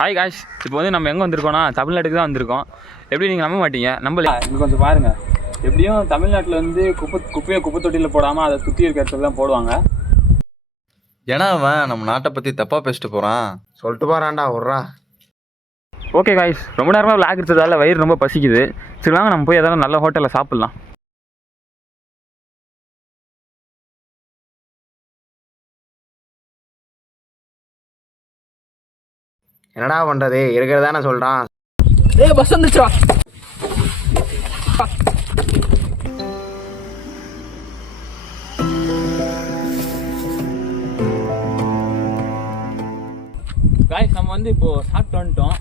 Hi cash, இப்போ வந்து நம்ம எங்கே வந்திருக்கோம்னா தமிழ்நாட்டுக்கு தான் வந்திருக்கோம். எப்படி நீங்கள் நம்ப மாட்டீங்க, நம்மள இங்கே கொஞ்சம் பாருங்கள். எப்படியும் தமிழ்நாட்டில் வந்து குப்பையை குப்பை தொட்டியில் போடாமல் அதை சுற்றி இருக்கிற இடத்துல தான் போடுவாங்க. ஏன்னா அவன் நம்ம நாட்டை பற்றி தப்பாக பேசிட்டு போகிறான். சொல்லிட்டு போகிறான்டா விட்றா. ஓகே காய்ஸ், ரொம்ப நேரமாக விளாக் எடுத்ததால் வயிறு ரொம்ப பசிக்குது. சரி வாங்க நம்ம போய் எதாவது நல்ல ஹோட்டலில் சாப்பிட்லாம். என்னடா பண்ணுறது, இருக்கிறதானே சொல்கிறான். பஸ் வந்துச்சா? காய்ஸ், நம்ம வந்து இப்போது சாப்பிட்டு வந்துட்டோம்.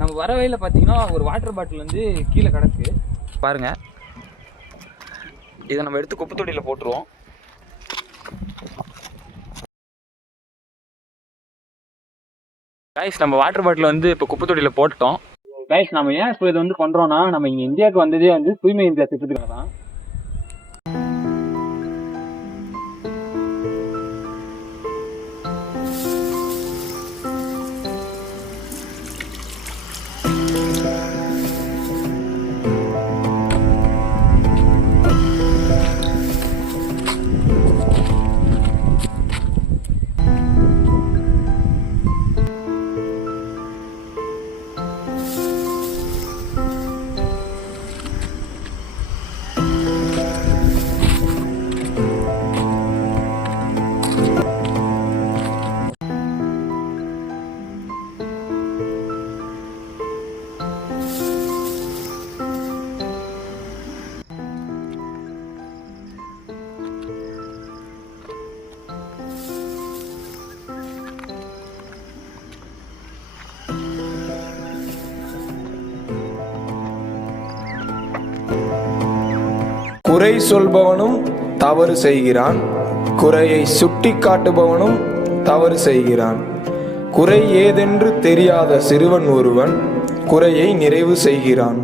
நம்ம வர வழியில் பார்த்தீங்கன்னா ஒரு வாட்டர் பாட்டில் வந்து கீழே கிடக்கு பாருங்கள். இதை நம்ம எடுத்து குப்பை தொட்டியில் போட்டுருவோம். கைஸ், நம்ம வாட்டர் பாட்டில் வந்து இப்போ குப்பை தொட்டியில் போட்டுட்டோம். கைஸ், நம்ம ஏன் இப்போ இதை வந்து பண்ணுறோன்னா, நம்ம இங்கே இந்தியாவுக்கு வந்ததே வந்து தூய்மை இந்தியா திட்டத்துக்காக தான். குறை சொல்பவனும் தவறு செய்கிறான், குறையை சுட்டி காட்டுபவனும் தவறு செய்கிறான். குறை ஏதென்று தெரியாத சிறுவன் ஒருவன் குறையை நிறைவு செய்கிறான்.